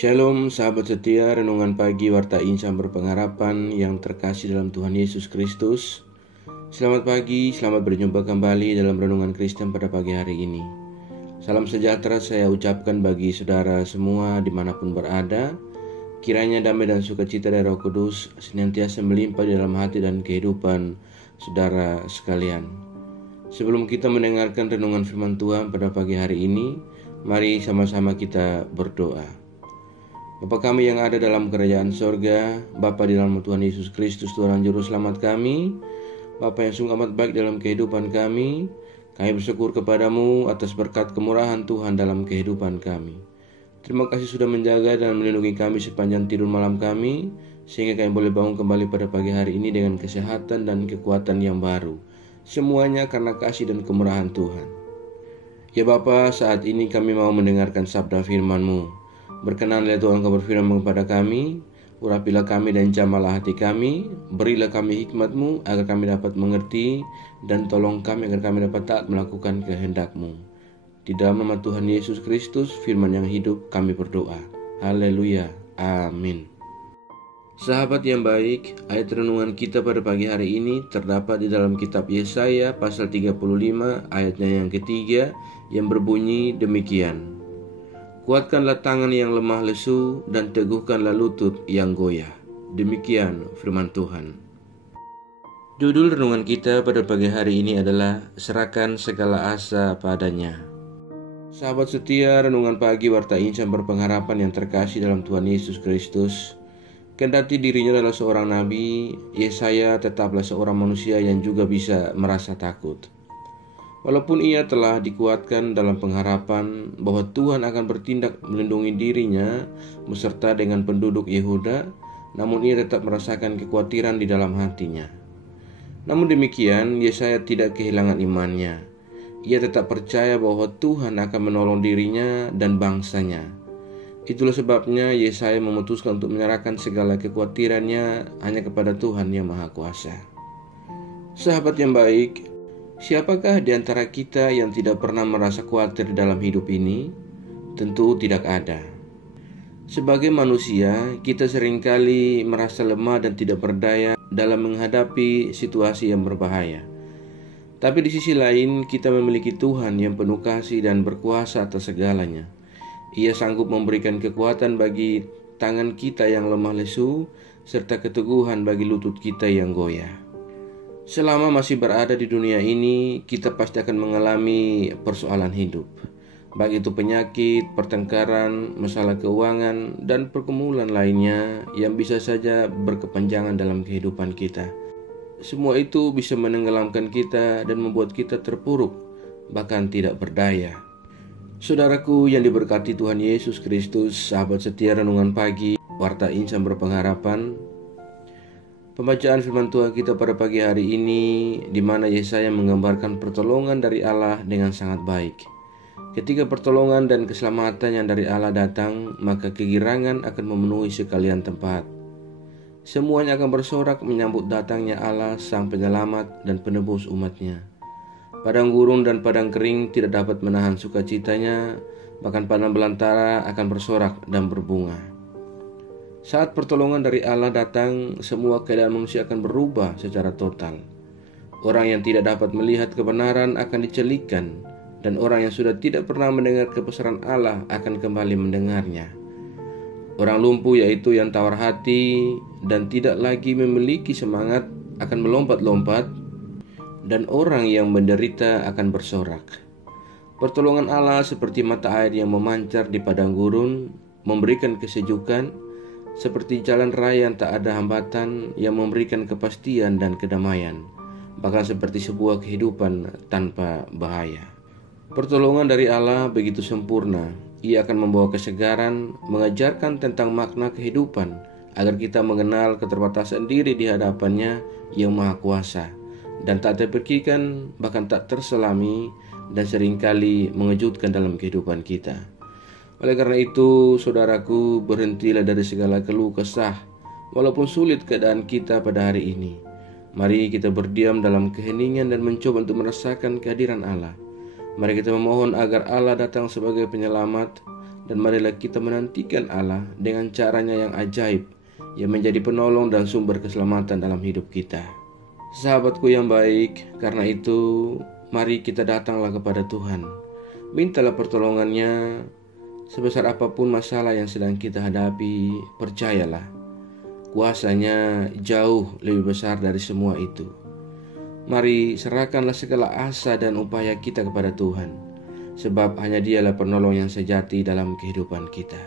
Shalom sahabat setia, renungan pagi Warta Insan Berpengharapan yang terkasih dalam Tuhan Yesus Kristus. Selamat pagi, selamat berjumpa kembali dalam Renungan Kristen pada pagi hari ini. Salam sejahtera saya ucapkan bagi saudara semua dimanapun berada. Kiranya damai dan sukacita dari Roh Kudus senantiasa melimpah di dalam hati dan kehidupan saudara sekalian. Sebelum kita mendengarkan renungan firman Tuhan pada pagi hari ini, mari sama-sama kita berdoa. Bapa kami yang ada dalam kerajaan sorga, Bapa di dalam Tuhan Yesus Kristus, Tuhan Juru Selamat kami, Bapa yang sungguh amat baik dalam kehidupan kami bersyukur kepadamu atas berkat kemurahan Tuhan dalam kehidupan kami. Terima kasih sudah menjaga dan melindungi kami sepanjang tidur malam kami, sehingga kami boleh bangun kembali pada pagi hari ini dengan kesehatan dan kekuatan yang baru. Semuanya karena kasih dan kemurahan Tuhan. Ya Bapa, saat ini kami mau mendengarkan sabda firman-Mu. Berkenanlah Tuhan Engkau berfirman kepada kami, urapilah kami dan jamalah hati kami, berilah kami hikmat-Mu agar kami dapat mengerti, dan tolong kami agar kami dapat taat melakukan kehendak-Mu. Di dalam nama Tuhan Yesus Kristus, firman yang hidup, kami berdoa. Haleluya. Amin. Sahabat yang baik, ayat renungan kita pada pagi hari ini terdapat di dalam kitab Yesaya pasal 35 ayatnya yang ketiga yang berbunyi demikian. Kuatkanlah tangan yang lemah lesu dan teguhkanlah lutut yang goyah. Demikian firman Tuhan. Judul renungan kita pada pagi hari ini adalah serahkan segala asa padanya. Sahabat setia, renungan pagi Warta Insan Berpengharapan yang terkasih dalam Tuhan Yesus Kristus. Kendati dirinya adalah seorang nabi, Yesaya tetaplah seorang manusia yang juga bisa merasa takut. Walaupun ia telah dikuatkan dalam pengharapan bahwa Tuhan akan bertindak melindungi dirinya beserta dengan penduduk Yehuda, namun ia tetap merasakan kekhawatiran di dalam hatinya. Namun demikian, Yesaya tidak kehilangan imannya. Ia tetap percaya bahwa Tuhan akan menolong dirinya dan bangsanya. Itulah sebabnya Yesaya memutuskan untuk menyerahkan segala kekhawatirannya hanya kepada Tuhan yang Maha Kuasa. Sahabat yang baik, siapakah di antara kita yang tidak pernah merasa khawatir dalam hidup ini? Tentu tidak ada. Sebagai manusia, kita seringkali merasa lemah dan tidak berdaya dalam menghadapi situasi yang berbahaya. Tapi di sisi lain, kita memiliki Tuhan yang penuh kasih dan berkuasa atas segalanya. Ia sanggup memberikan kekuatan bagi tangan kita yang lemah lesu, serta keteguhan bagi lutut kita yang goyah. Selama masih berada di dunia ini, kita pasti akan mengalami persoalan hidup. Baik itu penyakit, pertengkaran, masalah keuangan, dan pergumulan lainnya yang bisa saja berkepanjangan dalam kehidupan kita. Semua itu bisa menenggelamkan kita dan membuat kita terpuruk, bahkan tidak berdaya. Saudaraku yang diberkati Tuhan Yesus Kristus, sahabat setia renungan pagi, Warta Insan Berpengharapan. Pembacaan firman Tuhan kita pada pagi hari ini, di mana Yesaya menggambarkan pertolongan dari Allah dengan sangat baik. Ketika pertolongan dan keselamatan yang dari Allah datang, maka kegirangan akan memenuhi sekalian tempat. Semuanya akan bersorak menyambut datangnya Allah, Sang Penyelamat dan Penebus umatnya. Padang gurun dan padang kering tidak dapat menahan sukacitanya, bahkan padang belantara akan bersorak dan berbunga. Saat pertolongan dari Allah datang, semua keadaan manusia akan berubah secara total. Orang yang tidak dapat melihat kebenaran akan dicelikan, dan orang yang sudah tidak pernah mendengar kebesaran Allah akan kembali mendengarnya. Orang lumpuh, yaitu yang tawar hati dan tidak lagi memiliki semangat, akan melompat-lompat, dan orang yang menderita akan bersorak. Pertolongan Allah seperti mata air yang memancar di padang gurun, memberikan kesejukan, seperti jalan raya yang tak ada hambatan yang memberikan kepastian dan kedamaian, bahkan seperti sebuah kehidupan tanpa bahaya. Pertolongan dari Allah begitu sempurna. Ia akan membawa kesegaran, mengajarkan tentang makna kehidupan, agar kita mengenal keterbatasan diri di hadapannya yang Maha Kuasa, dan tak terpikirkan, bahkan tak terselami, dan seringkali mengejutkan dalam kehidupan kita. Oleh karena itu, saudaraku, berhentilah dari segala keluh kesah, walaupun sulit keadaan kita pada hari ini. Mari kita berdiam dalam keheningan dan mencoba untuk merasakan kehadiran Allah. Mari kita memohon agar Allah datang sebagai penyelamat dan marilah kita menantikan Allah dengan caranya yang ajaib, yang menjadi penolong dan sumber keselamatan dalam hidup kita. Sahabatku yang baik, karena itu mari kita datanglah kepada Tuhan. Mintalah pertolongannya. Sebesar apapun masalah yang sedang kita hadapi, percayalah, kuasanya jauh lebih besar dari semua itu. Mari serahkanlah segala asa dan upaya kita kepada Tuhan, sebab hanya Dialah penolong yang sejati dalam kehidupan kita.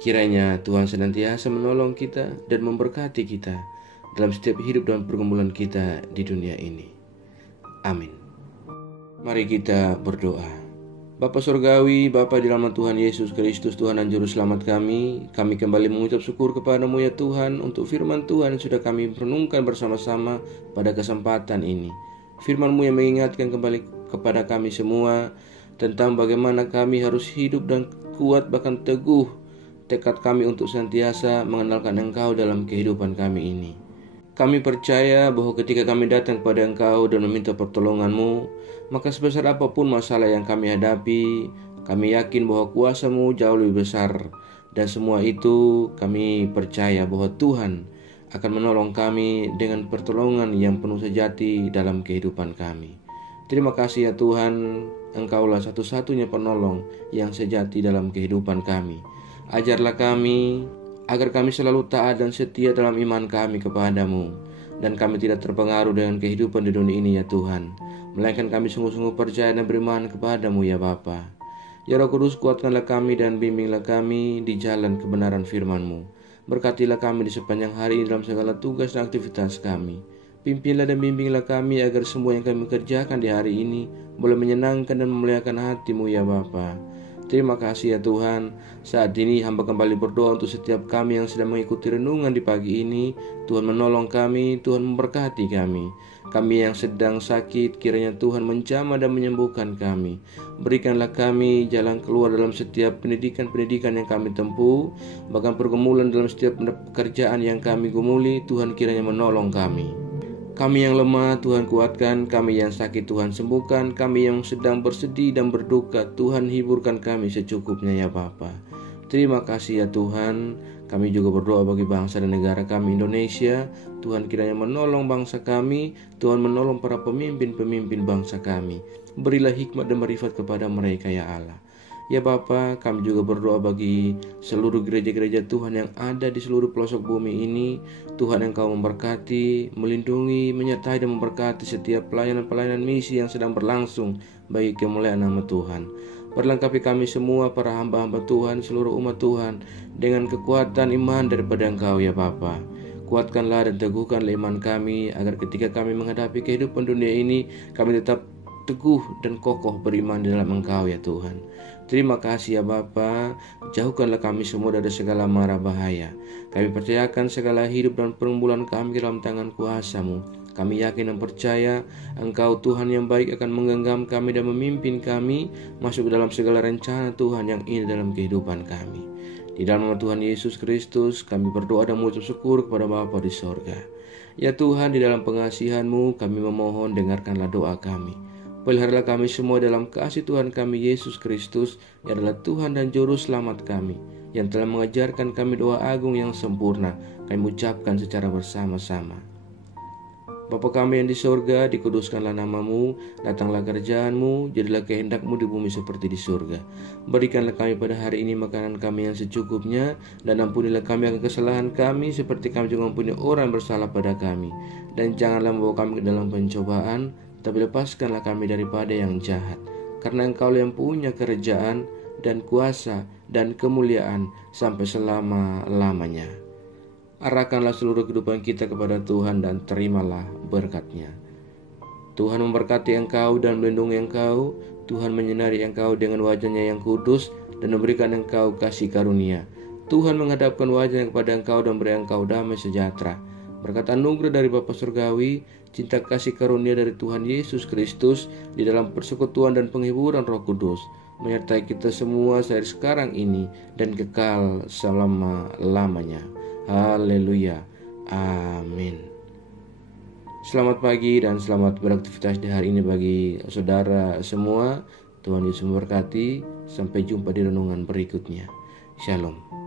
Kiranya Tuhan senantiasa menolong kita dan memberkati kita dalam setiap hidup dan pergumulan kita di dunia ini. Amin. Mari kita berdoa. Bapa Surgawi, Bapa di dalam Tuhan Yesus Kristus, Tuhan dan Juru Selamat kami kembali mengucap syukur kepada-Mu ya Tuhan untuk firman Tuhan yang sudah kami renungkan bersama-sama pada kesempatan ini. Firman-Mu yang mengingatkan kembali kepada kami semua tentang bagaimana kami harus hidup dan kuat bahkan teguh tekad kami untuk senantiasa mengenalkan Engkau dalam kehidupan kami ini. Kami percaya bahwa ketika kami datang kepada Engkau dan meminta pertolongan-Mu, maka sebesar apapun masalah yang kami hadapi, kami yakin bahwa kuasa-Mu jauh lebih besar. Dan semua itu kami percaya bahwa Tuhan akan menolong kami dengan pertolongan yang penuh sejati dalam kehidupan kami. Terima kasih ya Tuhan, Engkaulah satu-satunya penolong yang sejati dalam kehidupan kami. Ajarlah kami agar kami selalu taat dan setia dalam iman kami kepada-Mu, dan kami tidak terpengaruh dengan kehidupan di dunia ini ya Tuhan, melainkan kami sungguh-sungguh percaya dan beriman kepada-Mu ya Bapa. Ya Roh Kudus, kuatkanlah kami dan bimbinglah kami di jalan kebenaran firman-Mu. Berkatilah kami di sepanjang hari ini dalam segala tugas dan aktivitas kami. Pimpinlah dan bimbinglah kami agar semua yang kami kerjakan di hari ini boleh menyenangkan dan memuliakan hati-Mu ya Bapa. Terima kasih ya Tuhan. Saat ini hamba kembali berdoa untuk setiap kami yang sedang mengikuti renungan di pagi ini. Tuhan menolong kami, Tuhan memberkati kami. Kami yang sedang sakit, kiranya Tuhan menjamah dan menyembuhkan kami. Berikanlah kami jalan keluar dalam setiap pendidikan yang kami tempuh, bahkan pergumulan dalam setiap pekerjaan yang kami gumuli. Tuhan kiranya menolong kami. Kami yang lemah, Tuhan kuatkan. Kami yang sakit, Tuhan sembuhkan. Kami yang sedang bersedih dan berduka, Tuhan hiburkan kami secukupnya ya Bapa. Terima kasih ya Tuhan. Kami juga berdoa bagi bangsa dan negara kami Indonesia. Tuhan kiranya menolong bangsa kami. Tuhan menolong para pemimpin-pemimpin bangsa kami. Berilah hikmat dan marifat kepada mereka ya Allah. Ya Bapa, kami juga berdoa bagi seluruh gereja-gereja Tuhan yang ada di seluruh pelosok bumi ini. Tuhan Engkau memberkati, melindungi, menyertai dan memberkati setiap pelayanan-pelayanan misi yang sedang berlangsung bagi kemuliaan nama Tuhan. Perlengkapi kami semua para hamba-hamba Tuhan, seluruh umat Tuhan dengan kekuatan iman daripada Engkau ya Bapa. Kuatkanlah dan teguhkanlah iman kami agar ketika kami menghadapi kehidupan dunia ini, kami tetap teguh dan kokoh beriman di dalam Engkau ya Tuhan. Terima kasih ya Bapa. Jauhkanlah kami semua dari segala mara bahaya. Kami percayakan segala hidup dan pergumulan kami dalam tangan kuasa-Mu. Kami yakin dan percaya Engkau Tuhan yang baik akan menggenggam kami dan memimpin kami masuk dalam segala rencana Tuhan yang indah dalam kehidupan kami. Di dalam nama Tuhan Yesus Kristus kami berdoa dan mengucap syukur kepada Bapa di sorga. Ya Tuhan, di dalam pengasihan-Mu kami memohon, dengarkanlah doa kami. Peliharalah kami semua dalam kasih Tuhan kami Yesus Kristus, yang adalah Tuhan dan Juru Selamat kami, yang telah mengajarkan kami doa agung yang sempurna. Kami ucapkan secara bersama-sama. Bapa kami yang di sorga, dikuduskanlah nama-Mu, datanglah kerajaan-Mu, jadilah kehendak-Mu di bumi seperti di sorga. Berikanlah kami pada hari ini makanan kami yang secukupnya, dan ampunilah kami akan kesalahan kami, seperti kami juga mengampuni orang yang bersalah pada kami. Dan janganlah membawa kami ke dalam pencobaan, tapi lepaskanlah kami daripada yang jahat. Karena Engkau yang punya kerajaan dan kuasa dan kemuliaan sampai selama-lamanya. Arahkanlah seluruh kehidupan kita kepada Tuhan dan terimalah berkat-Nya. Tuhan memberkati Engkau dan melindungi Engkau. Tuhan menyinari Engkau dengan wajah-Nya yang kudus dan memberikan Engkau kasih karunia. Tuhan menghadapkan wajah-Nya kepada Engkau dan beri Engkau damai sejahtera. Berkat anugerah dari Bapa Surgawi, cinta kasih karunia dari Tuhan Yesus Kristus, di dalam persekutuan dan penghiburan Roh Kudus, menyertai kita semua dari sekarang ini dan kekal selama-lamanya. Haleluya. Amin. Selamat pagi dan selamat beraktivitas di hari ini bagi saudara semua. Tuhan Yesus memberkati. Sampai jumpa di renungan berikutnya. Shalom.